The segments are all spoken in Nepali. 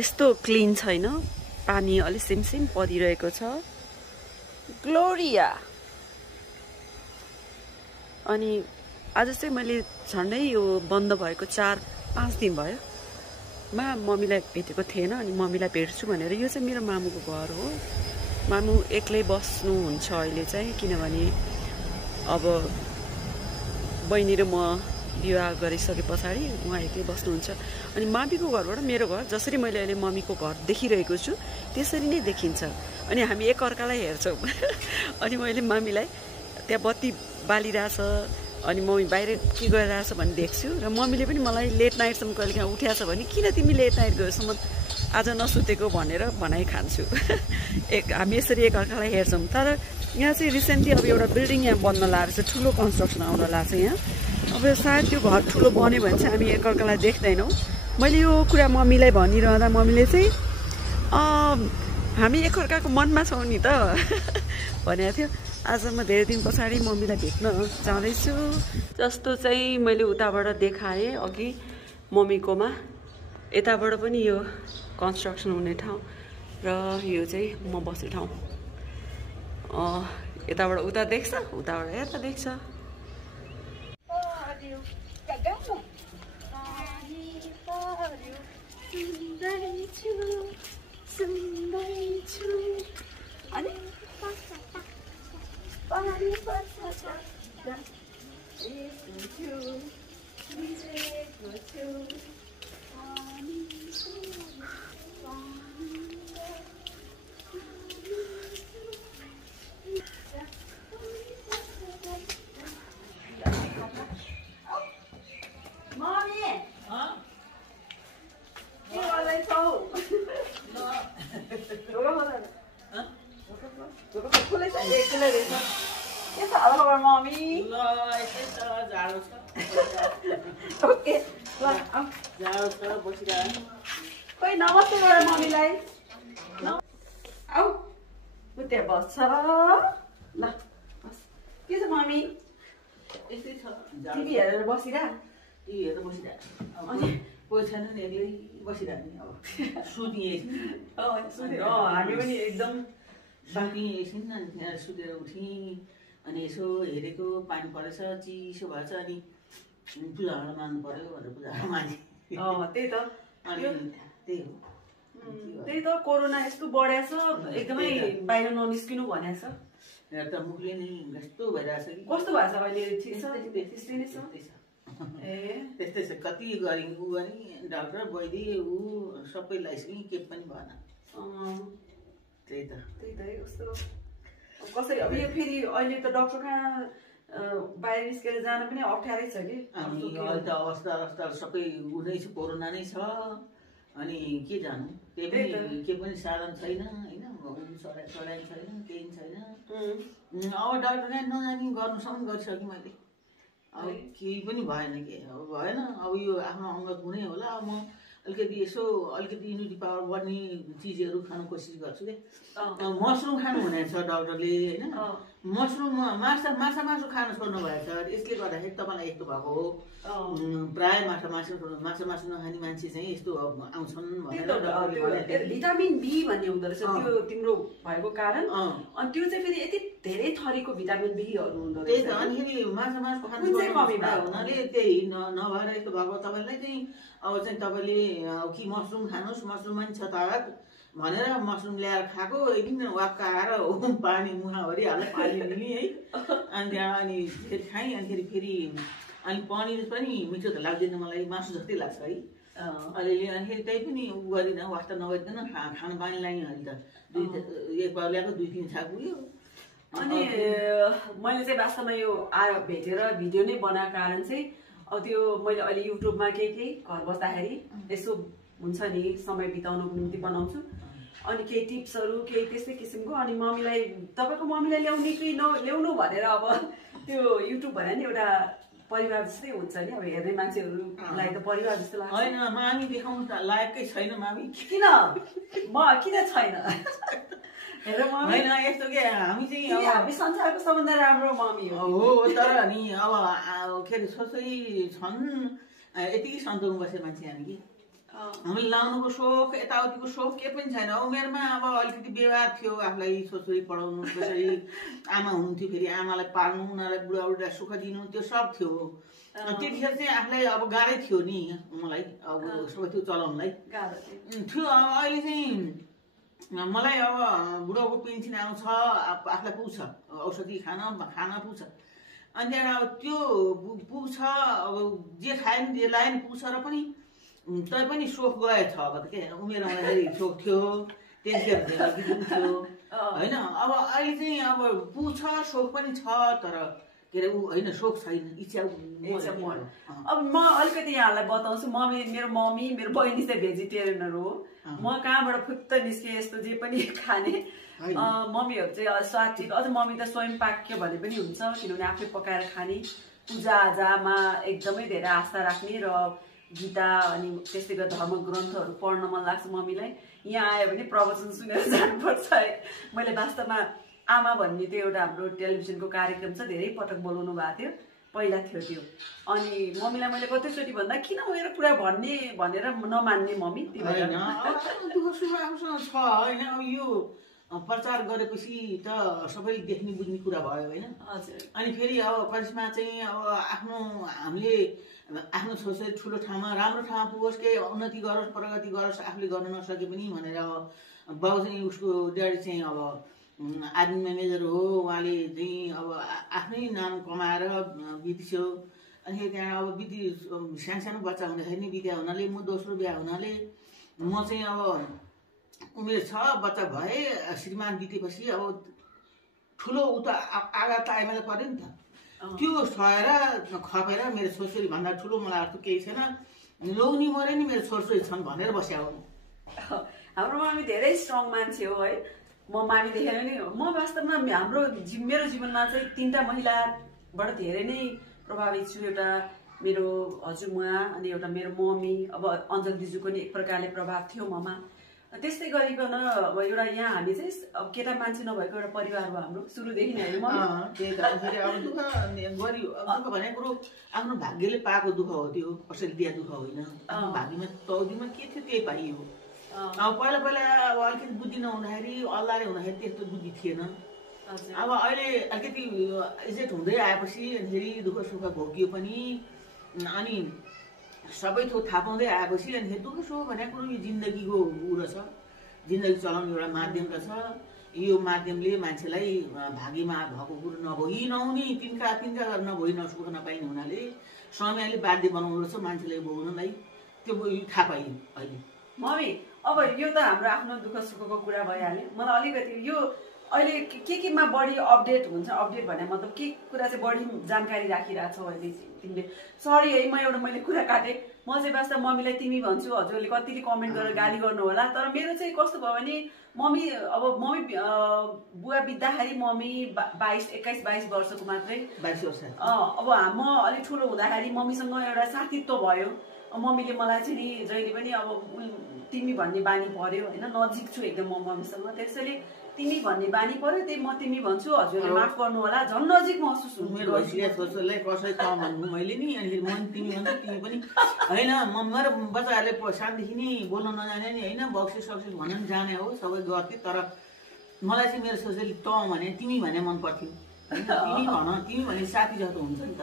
त्यस्तो क्लिन छैन, पानी अलि सिमसिम परिरहेको छ। ग्लोरिया। अनि आज चाहिँ मैले झन्डै यो बन्द भएको 4-5 दिन भयो मम्मीलाई भेटेको थिएन। अनि मम्मीलाई भेट्छु भनेर, यो चाहिँ मेरो मामुको घर हो। मामु एक्लै बस्नुहुन्छ अहिले चाहिँ, किनभने अब बहिनी र म विवाह गरिसके पछाडि उहाँ एक्लै बस्नुहुन्छ। अनि मामीको घरबाट मेरो घर जसरी मैले अहिले मम्मीको घर देखिरहेको छु त्यसरी नै देखिन्छ। अनि हामी एकअर्कालाई हेर्छौँ। अनि मैले मामीलाई त्यहाँ बत्ती बालिरहेछ, अनि मम्मी बाहिर के गरिरहेछ भने देख्छु। र मम्मीले पनि मलाई लेट नाइटसम्म कहिले काहीँ उठ्याछ भने किन तिमी लेट नाइट गएसम्म आज नसुतेको भनेर भनाइ खान्छु। हामी यसरी एकअर्कालाई हेर्छौँ। तर यहाँ चाहिँ रिसेन्टली अब एउटा बिल्डिङ यहाँ बन्न लागेको छ, ठुलो कन्स्ट्रक्सन आउन लाग्छ यहाँ। अब सायद त्यो घर ठुलो बन्यो भने चाहिँ हामी एकअर्कालाई देख्दैनौँ। मैले यो कुरा मम्मीलाई भनिरहँदा मम्मीले चाहिँ हामी एकअर्काको मनमा छौँ नि त भनेको थियो। आज म धेरै दिन पछाडि मम्मीलाई भेट्न जाँदैछु। जस्तो चाहिँ मैले उताबाट देखाएँ अघि मम्मीकोमा, यताबाट पनि यो कन्स्ट्रक्सन हुने ठाउँ र यो चाहिँ म बस्ने ठाउँ। यताबाट उता देख्छ, उताबाट यता देख्छ। खोइ नमस्ते गर मम्मीलाई। आऊ त्यहाँ बस्छ। ल के छ मम्मी? यस्तै छ, टिभी हेरेर बसिरह। टिभी हेरेर बसिरह। अनि कोही छैन नि, एक्लै बसिरह नि। अब सुतिए हामी पनि एकदम बाँकी एकछिन त्यहाँ सुतेर उठेँ। अनि यसो हेरेको, पानी परेछ, चिसो भएछ। अनि पूजाहरू मान्नु पर्यो भनेर पूजाहरू माने। त्यही त, अनि त्यही हो। त्यही त कोरोना यस्तो बढेछ, एकदमै बाहिर ननिस्किनु भनेछ। यहाँ त मुखले नै कस्तो भइरहेछ कि। कस्तो भएको छ अहिले? ठिक छ, त्यस्तै नै छ। त्यस्तै छ। कति गरे ऊ गरे, डाक्टर वैद्य ऊ सबै लगाइसकेँ, केही पनि भएन। त्यही त कस्तो कसरी अब यो फेरि अहिले त डक्टर कहाँ बाहिर निस्केर जान पनि अप्ठ्यारै छ कि। अनि अहिले त अवस्था सबै ऊ नै छ, कोरोना नै छ। अनि के जानु, के पनि साधन छैन होइन, चलाइ छैन, केही छैन। अब डाक्टर कहाँ नजाने गर्नुसम्म गरिसकेँ मैले। अब केही पनि भएन के, अब भएन। अब यो आफ्नो अङ्ग गुणै होला। अब म अलिकति यसो इम्युनिटी पावर बढ्ने चिजहरू खानु कोसिस गर्छु क्या। मसरुम खानु भनेको छ डक्टरले होइन। मसरुम माछा मासु खानु छोड्नु भएको छ। यसले गर्दाखेरि तपाईँलाई यस्तो भएको हो। प्राय मासु नखाने मान्छे चाहिँ यस्तो आउँछन् भनेर। भिटामिन बी भन्ने हुँदो रहेछ त्यो तिम्रो भएको कारण। अनि त्यो चाहिँ फेरि यति धेरै थरीको भिटामिन बीहरू हुँदो रहेछ। त्यही त। अनि फेरि मासु खानु हुनाले त्यही नभएर यस्तो भएको। तपाईँलाई चाहिँ अब चाहिँ तपाईँले कि मसरुम खानुहोस्, मसरुममा पनि छ ताकत भनेर मसरुम ल्याएर खाएको। एकदिन वाक्क आएर पानी मुहाभरि हाल्दा पानी लिने है। अनि त्यहाँ अनि फेरि खाएँ। अनि फेरि अनि पनिर पनि मिठो त लाग्दैन मलाई, मासु जस्तै लाग्छ है अलिअलि। अनि फेरि त्यही पनि उ गरिनँ, वास्ता नगरिकन खानु पानी लगाएँ। अहिले त एक पाउ ल्याएको 2-3 छाक उयो। अनि मैले चाहिँ वास्तवमा यो आएर भेटेर भिडियो नै बनाएको कारण चाहिँ अब त्यो मैले अहिले युट्युबमा केही घर बस्दाखेरि यसो हुन्छ नि समय बिताउनको निम्ति बनाउँछु। अनि केही टिप्सहरू केही त्यस्तै किसिमको। अनि मम्मीलाई, तपाईँको मम्मीलाई ल्याउने कि नल्याउनु भनेर अब त्यो युट्युब भनेर नि एउटा परिवार जस्तै हुन्छ नि। अब हेर्ने मान्छेहरूलाई त परिवार जस्तो लाग्छ। होइन, मामी देखाउनु त लायकै छैन मामी। किन छैन? हेर मम्मी, होइन यस्तो के हामी चाहिँ अब हामी संसारको सबभन्दा राम्रो मम्मी हो। तर नि अब के अरे सोचै छन्, यतिकै सन्तोकमा बसेर मान्छे हामी कि। हामीले लाउनुको सोख यताउतिको सोख के पनि छैन। उमेरमा अब अलिकति व्यवहार थियो, आफूलाई छोरी पढाउनु, कसरी आमा हुनुहुन्थ्यो, फेरि आमालाई पाल्नु, उनीहरूलाई बुढाबुढीलाई सुख दिनु, त्यो सब थियो। त्यतिखेर चाहिँ आफूलाई अब गाह्रै थियो नि, मलाई अब सबै त्यो चलाउनुलाई थियो। अहिले चाहिँ मलाई अब बुढाको पेन्सन आउँछ, आफूलाई पुग्छ, औषधि खाना पुग्छ, अनि त्यहाँबाट अब त्यो पुग्छ, अब जे खायो नि जे लायो नि पुग्छ, र पनि तै पनि सोख गएछ। अब त के उमेर आउँदाखेरि सोख थियो, त्यतिखेर थियो होइन। अब अहिले चाहिँ अब पुग्छ, सोख पनि छ, तर के अरे ऊ होइन, सोख छैन, इच्छा। अब म अलिकति यहाँलाई बताउँछु। मेरो मम्मी मेरो बहिनी चाहिँ भेजिटेरियनहरू हो। म कहाँबाट फुत्त निस्केँ यस्तो जे पनि खाने। मम्मीहरू चाहिँ स्वात्विक, अझ मम्मी त स्वयं पाक्यो भने पनि हुन्छ, किनभने आफै पकाएर खाने, पूजाआजामा एकदमै धेरै आस्था राख्ने, र गीता अनि त्यस्तै गरेर धर्म ग्रन्थहरू पढ्न मन लाग्छ मम्मीलाई। यहाँ आयो भने प्रवचन सुनेर जानुपर्छ है। मैले वास्तवमा आमा भन्ने त्यो एउटा हाम्रो टेलिभिजनको कार्यक्रम छ, धेरै पटक बोलाउनु भएको थियो, पहिला थियो त्यो। अनि मम्मीलाई मैले कतिचोटि भन्दा किन मेरो कुरा भन्ने भनेर नमान्ने मम्मी। दुःख सुख आफूसँग छ होइन। अब यो प्रचार गरेपछि त सबैले देख्ने बुझ्ने कुरा भयो होइन। अनि फेरि अब करिस्मा चाहिँ अब हामीले आफ्नो छोरी ठुलो ठाउँमा राम्रो ठाउँमा पुगोस्, केही उन्नति गरोस्, प्रगति गरोस्, आफूले गर्न नसके पनि भनेर अब बाउ चाहिँ उसको ड्याडी चाहिँ अब आर्मी म्यानेजर हो, उहाँले चाहिँ अब आफ्नै नाम कमाएर बितिस्यो। अनि त्यहाँ अब सानो बच्चा हुँदाखेरि नि बित्या हुनाले, म दोस्रो बिहा हुनाले म चाहिँ अब उमेर छ, बच्चा भए, श्रीमान बितेपछि अब ठुलो उता आघात त आइमाले पऱ्यो नि त। त्यो सहेर खपेर मेरो छोरछोरी भन्दा ठुलो मलाई अर्थ केही छैन, लोग्नी मरे नि मेरो छोरछोरी छन् भनेर बस्या हो। हाम्रो मामी धेरै स्ट्रङ मान्छे हो है। म मामी देखेर नि म वास्तवमा मेरो जीवनमा चाहिँ 3टा महिलाबाट धेरै नै प्रभावित छु। एउटा मेरो हजुरमुवा, अनि एउटा मेरो मम्मी, अब अञ्जल दिजूको नि एक प्रकारले प्रभाव थियो ममा। त्यस्तै गरिकन अब एउटा यहाँ हामी चाहिँ अब केटा मान्छे नभएको एउटा परिवार हो हाम्रो सुरुदेखि नै होइन। त्यही त अब दुःख भनेको कुरो आफ्नो भाग्यले पाएको दुःख हो, त्यो कसैले दिया दुःख होइन। भाग्यमा तौदीमा के थियो त्यही पाइयो। अब पहिला अब अलिकति बुद्धि नहुँदाखेरि, अल्लाहले हुँदाखेरि त्यस्तो बुद्धि थिएन। अब अहिले अलिकति इज्जत हुँदै आएपछि फेरि दुःख सुख भोगियो पनि, अनि सबै थोक थाहा पाउँदै आएपछि अनि दुःख सुख भनेको कुरो यो जिन्दगीको उ रहेछ, जिन्दगी चलाउने एउटा माध्यम रहेछ। यो माध्यमले मान्छेलाई भाग्यमा भएको कुरो नभोगी नहुने, तिनका नभोगी नसुख नपाइने हुनाले समयले बाध्य बनाउनु रहेछ मान्छेले भोग्नलाई। त्यो थाहा पाइयो अहिले। मम्मी अब यो त हाम्रो आफ्नो दुःख सुखको कुरा भइहाल्यो। मलाई अलिकति यो अहिले केमा बढी अपडेट हुन्छ, अपडेट भने मतलब के कुरा चाहिँ बढी जानकारी राखिरहेको छौ अहिले तिमीले? सरी है मैले कुरा काटेँ। म चाहिँ वास्तव मम्मीलाई तिमी भन्छु, हजुरले कतिले कमेन्ट गरेर गाली गर्नु होला, तर मेरो चाहिँ कस्तो भयो भने मम्मी बुवा बित्दाखेरि मम्मी 21-22 वर्षको मात्रै, 22 वर्ष। अब म अलिक ठुलो हुँदाखेरि मम्मीसँग एउटा साथीत्व भयो। मम्मीले मलाई चाहिँ नि जहिले पनि अब तिमी भन्ने बानी पर्यो होइन, नजिक छु एकदम म मम्मीसँग, त्यसैले तिमी भन्ने बानी पर्यो, त्यही म तिमी भन्छु, हजुरले माफ गर्नु होला, झन् नजिक महसुस हुन्छ। मेरो भइसकेको छोरीलाई कसै कम भन्नु मैले नि, अनि म तिमी भन्छु तिमी पनि होइन। मेरो बच्चाहरूले सानदेखि नै बोल्न नजाने नि होइन, बक्सिस सक्सिस भन्न नि जाने हो, सबै गर्थे। तर मलाई चाहिँ मेरो छोरीले त भने तिमी भने मन पर्थ्यो होइन। तिमी भने साथी जस्तो हुन्छ नि त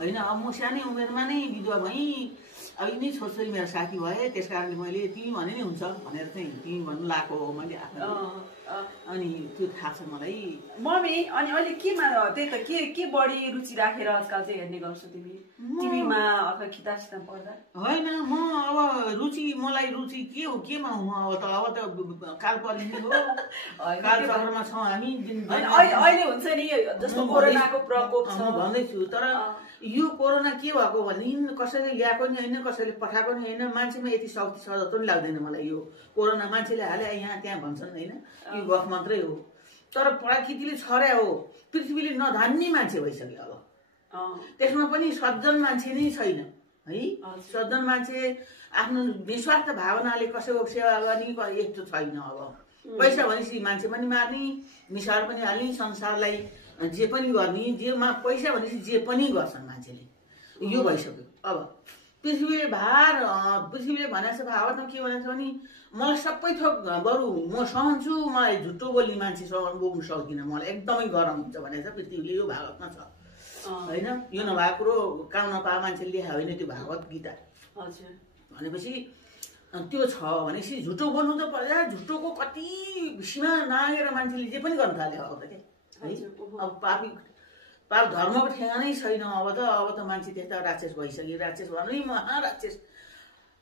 होइन। अब म सानै उमेरमा नै विधवा भएँ, अब यिनै छोरछोरी मेरो साथी भए, त्यस कारणले मैले तिमी भने नि हुन्छ भनेर चाहिँ तिमी भन्नु लगाएको हो मैले आफ्नो। अनि त्यो थाहा छ मलाई मम्मी। अनि अहिले केमा त्यही त के बढी रुचि राखेर आजकल चाहिँ हेर्ने गर्छु तिमी टिभीमा अथवा किताब पढ्दा? होइन, म अब मलाई रुचि के हो, केमा हुँ अब त काल परिने हो, काल चक्रमा छौँ हामी। अहिले हुन्छ नि जस्तो कोरोनाको प्रकोप छ भन्दैछु, तर यो कोरोना के भएको भने कसैले ल्याएको नि होइन, कसैले पठाएको नि होइन, मान्छेमा यति शक्ति छ जस्तो नि लाग्दैन मलाई। यो कोरोना मान्छेले हाले यहाँ त्यहाँ भन्छन् होइन, यो गफ मात्रै हो, तर प्रकृतिले छर्या हो। पृथ्वीले नधान्ने मान्छे भइसक्यो अब, त्यसमा पनि सज्जन मान्छे नै छैन है। सज्जन मान्छे आफ्नो निस्वार्थ भावनाले कसैको सेवा गर्ने यस्तो छैन। अब पैसा भनेपछि मान्छे पनि मार्ने, मिसाल पनि हाल्ने, संसारलाई जे पनि गर्ने, जेमा पैसा भनेपछि जे पनि गर्छन् मान्छेले, यो भइसक्यो। अब पृथ्वीले भनेको भागवतमा के भनेको छ भने मलाई सबै थोक बरु म सहन्छु, मलाई झुटो बोल्ने मान्छेसँग बोक्नु सक्दिनँ, मलाई एकदमै गरम हुन्छ भनेको छ पृथ्वीले। यो भागवतमा छ होइन। यो नभएको कुरो काम नपा मान्छेले लेखा होइन त्यो भागवत गीता। हजुर। भनेपछि त्यो छ भनेपछि झुटो बोल्नु त पर्दा झुटोको कति सीमा नागेर मान्छेले जे पनि गर्न थाल्यो अब त के है। अब पाप धर्मको ठेगानै छैन अब त मान्छे त्यस्ता राक्षस भइसक्यो। राक्षस भन्नै महाराक्षस।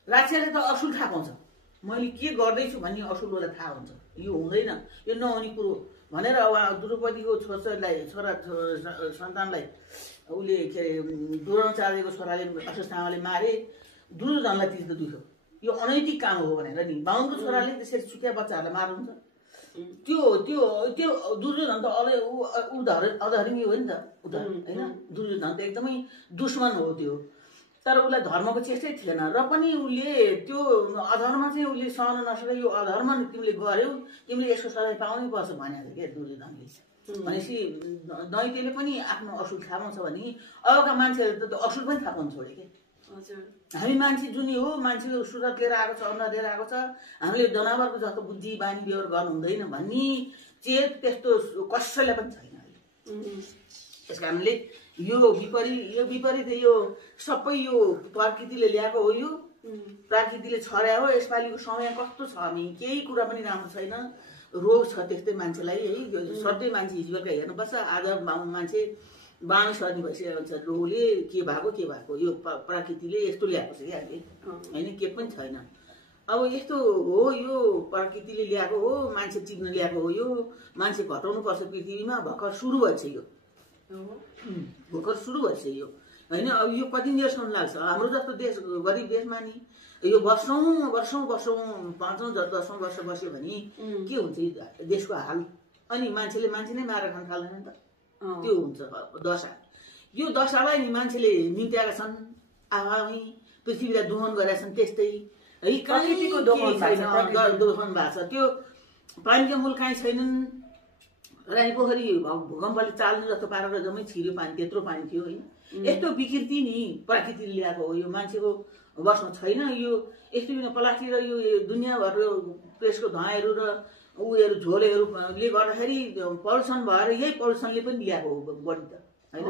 राक्षसले त असुल थाहा पाउँछ, मैले के गर्दैछु भन्ने असुललाई थाहा हुन्छ। यो हुँदैन, यो नहुने कुरो भनेर अब द्रौपदीको छोरा सन्तानलाई उसले के अरे द्रोणाचार्यको छोराले अश्वत्थामाले मारे, दुर्योधनलाई त्यस्तो दुख्यो। यो अनैतिक काम हो भनेर नि बाहुनको छोराले त्यसरी सुकिया बच्चाहरूलाई मार्नुहुन्छ। त्यो त्यो त्यो दुर्योधन त अधर्मी हो नि त उता होइन। दुर्योधन त एकदमै दुश्मन हो त्यो, तर उसलाई धर्मको चेष्टै थिएन र पनि उसले त्यो अधर्म चाहिँ उसले सहन नसकेर यो अधर्म तिमीले गर्यौ, तिमीले यसको सजाय पाउनै पर्छ भनेको क्या दुर्योधनले। भनेपछि दैत्यले पनि आफ्नो असुल थाहा पाउँछ भने अबका मान्छेहरू त असुल पनि थाहा पाउनु छोड्यो क्या। हामी मान्छे जुनी हो, मान्छेको सुरत लिएर आएको छ, अनुहार लिएर आएको छ, हामीले जनावरको जस्तो बुद्धि बानी व्यवहार गर्नु हुँदैन भन्ने चेत त्यस्तो कसैलाई पनि छैन अहिले। त्यस कारणले यो विपरीत यो सबै यो प्रकृतिले ल्याएको हो। यो प्रकृतिले छर्या हो। यसपालिको समय कस्तो छ हामी केही कुरा पनि राम्रो छैन। रोग छ त्यस्तै मान्छेलाई है। सधैँ मान्छे हिजोका हेर्नुपर्छ, आज मान्छे बानी सर्ने भइसकेको छ रोगले। के भएको यो प्रकृतिले यस्तो ल्याएको छ क्या अहिले होइन, के पनि छैन। अब यस्तो हो, यो प्रकृतिले ल्याएको हो, मान्छे टिप्न ल्याएको हो। यो मान्छे घटाउनु पर्छ पृथ्वीमा। भर्खर सुरु भएछ यो, भर्खर सुरु भएछ यो होइन। अब यो कति दिनसम्म लाग्छ? हाम्रो जस्तो देश गरिब देशमा नि यो वर्षौँ 5औँ-10औँ वर्ष बस्यो भने के हुन्छ देशको हाल? अनि मान्छेले मान्छे नै मारेर खान थाल्दैन नि त, त्यो हुन्छ दशा। यो दशालाई नि मान्छेले निम्त्याएका छन्, आफै पृथ्वीलाई दोहन गरेका छन्। त्यस्तै है, प्रकृतिको दोहन भएको छ। त्यो पानीका मूल कहीँ छैनन्। रानी पोखरी भूकम्पले चाल्नु जस्तो पारेर जम्मै छिर्यो पानी, त्यत्रो पानी थियो होइन। यस्तो विकृति नि प्रकृतिले ल्याएको हो, यो मान्छेको बसमा छैन। यो यस्तो प्लास्टिक र यो दुनियाँभर प्रेसको धुवाँहरू र उयोहरू झोलेहरूले गर्दाखेरि पल्युसन भएर यही पल्युसनले पनि ल्याएको हो बढी त होइन।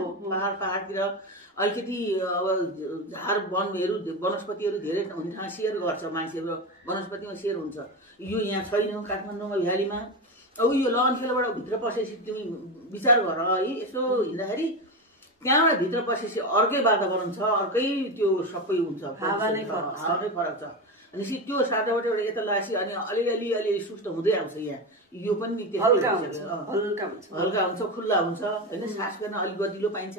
पहाडतिर अलिकति अब झार वनस्पतिहरू धेरै हुने ठाउँ सेयर गर्छ मान्छेहरू, वनस्पतिमा सेयर हुन्छ। यो यहाँ छैन काठमाडौँमा भ्यालीमा। अब यो लहनखेलबाट भित्र पसेपछि तिमी विचार गर है, यसो हिँड्दाखेरि त्यहाँबाट भित्र पसेपछि अर्कै वातावरण छ, अर्कै त्यो सबै हुन्छ, हावा नै फरक छ। भनेपछि त्यो साथबाट एउटा यता लासी अनि अलिअलि सुस्त हुँदै आउँछ। यहाँ यो पनि हल्का हुन्छ, खुल्ला हुन्छ होइन, सास गर्न अलिक गतिलो पाइन्छ।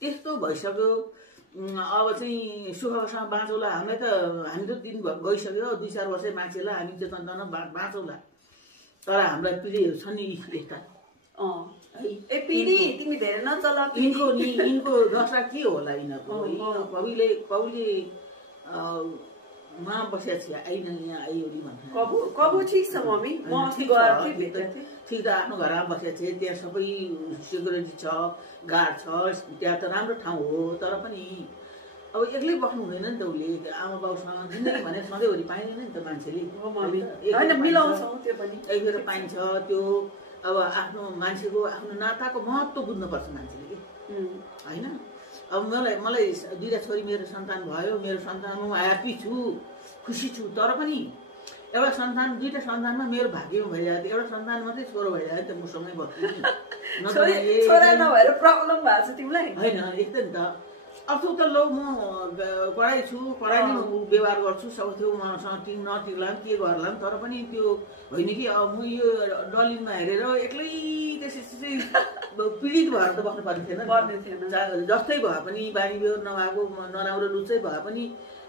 त्यस्तो भइसक्यो। अब चाहिँ सुखसँग बाँचौला। हामी त दिन गइसक्यो, 2-4 वर्षै मान्छेलाई हामी चाहिँ तन्त्र बाँचौला। तर हाम्रा पिँढीहरू छन् नि यस्ता पिँढी तिमी धेरै नचल। यिनको दशा के होला यिनीहरूको? कविले उहाँ बसेको छ आइन यहाँ आइयोली भन्नु। कबु ठिक छ मम्मी, म अस्ति गएको थिएँ भेट्दै थिएँ। ठिक त आफ्नो घरमा बसेको छ, त्यहाँ सबै सेक्युरिटी छ, गार्ड छ, त्यहाँ त राम्रो ठाउँ हो। तर पनि अब एक्लै बस्नु हुँदैन नि त। उसले आमा बाउसँग जिन्दगी भने सधैँभरि पाइँदैन नि त मान्छेले। मिलाउँछौँ त्यो पनि एक बेर पाइन्छ त्यो। अब आफ्नो मान्छेको आफ्नो नाताको महत्त्व बुझ्नुपर्छ मान्छेले कि होइन। अब मलाई 2टा छोरी मेरो सन्तान भयो। मेरो सन्तानमा ह्याप्पी छु, खुसी छु। तर पनि एउटा सन्तान 2टा सन्तानमा मेरो भाग्यमा भइरहेको थियो। एउटा सन्तान मात्रै छोरो भइरहेको थियो, मसँगै बस्छु छोरा नभएर प्रब्लम भएको छ तिमीलाई होइन। यस्तै नि त। अब त ल म पढाइ छु, पढाइमै व्यवहार गर्छु, सब थियो मसँग नटिक्ला के गर्ला। तर पनि त्यो होइन कि अब म यो डलिनमा हेरेर एक्लै त्यसै पीडित भएर त बस्नु पर्ने थिएन। जस्तै भए पनि बानी व्यवहार नभएको नराम्रो लुच्चै भए पनि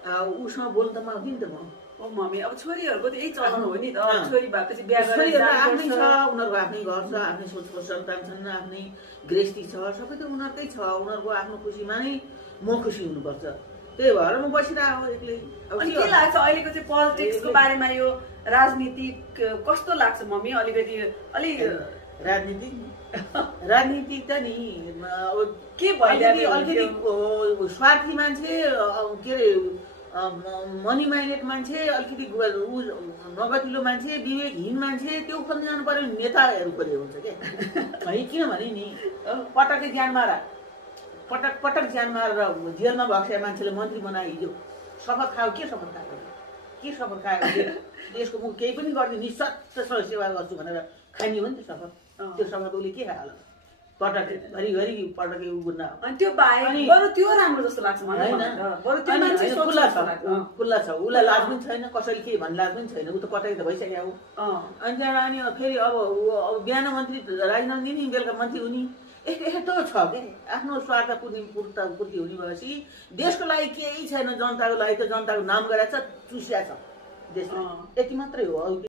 उसँग बोल्नु त माग्थेँ नि त म। मम्मी अब छोरीहरूको त यही चलन हो नि त। छोरी भएपछि बिहा गरेर आफ्नै छ, उनीहरूको आफ्नै घर छ, आफ्नै सन्तान छन्, आफ्नै गृहस्थी छ, सबै त उनीहरूकै छ। उनीहरूको आफ्नो खुसीमा नै म खुसी हुनुपर्छ। त्यही भएर म बसिरहेको एक्लै। अनि के लाग्छ अहिलेको चाहिँ पोलिटिक्सको बारेमा? यो राजनीति कस्तो लाग्छ मम्मी? अलिकति राजनीति राजनीति त नि अब के अलिकति स्वार्थी मान्छे के अरे मनी माइन्डेड मान्छे अलिकति नगतिलो मान्छे विवेकहीन मान्छे त्यो खोज्न जानु पर्यो नेताहरू पनि हुन्छ क्या है किनभने नि पटक ज्यान मारेर जेलमा भएको मान्छेले मन्त्री बनाए हिजो शपथ खायो के शपथ खायो देशको मुख केही पनि गर्दै निस्वार्थसँग सेवा गर्छु भनेर खाने हो नि त्यो शपथ त्यो शपथ उसले के खायो होला पटक घरिघरि पटकै गुन्ना अनि त्यो बाहेक बरु त्यो राम्रो जस्तो लाग्छ मलाई खुल्ला छ उसलाई लाज पनि छैन कसैले के भन्ने लाज पनि छैन ऊ त पटकै त भइसक्यो हो अनि त्यहाँबाट अनि फेरि अब बिहान मन्त्री राजीनामा दिने बेलुका मन्त्री हुने यस्तो छ क्या आफ्नो स्वार्थ पूर्ति हुने भएपछि देशको लागि केही छैन जनताको लागि त जनताको नाम गरेर चुसिया छ देशमा यति मात्रै हो।